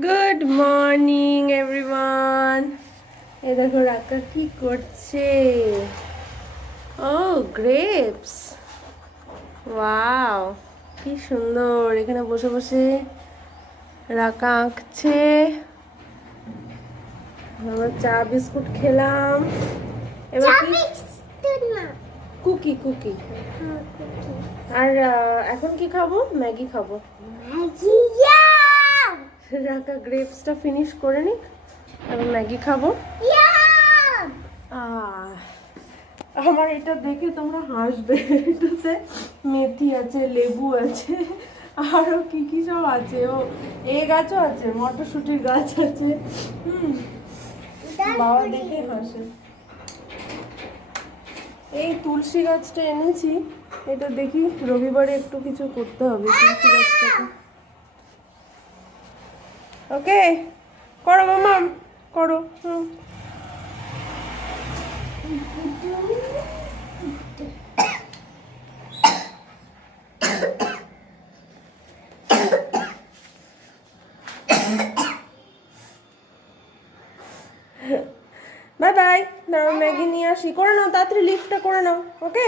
Good morning everyone. এই দেখো রাকা কি করছে। ও গ্রেপস, ওয়াও কি সুন্দর। এখানে বসে বসে রাকা আঁকছে। আমরা চা বিস্কুট খেলাম। এবার কি? Cookie cookie. আর এখন কি খাবো? ম্যাগি খাবো। রাকা গ্রেপসটা ফিনিশ করে নিক, আমি ম্যাগি খাবো। আমার এটা দেখে তোমরা হাসবে। এটাতে মেথি আছে, লেবু আছে, আরো কি কি সব আছে। ও এ গাছও আছে, মটরশুটির গাছ আছে। বাবা দেখে হাসে। এই তুলসী গাছটা এনেছি, এটা দেখি রবিবারে একটু কিছু করতে হবে তুলসী গাছটাকে। ওকে করো মামাম, করো। Bye bye. দাঁড়াও ম্যাগি নিয়ে আসি। করে নাও তাড়াতাড়ি, লিফটটা করে নাও। ওকে।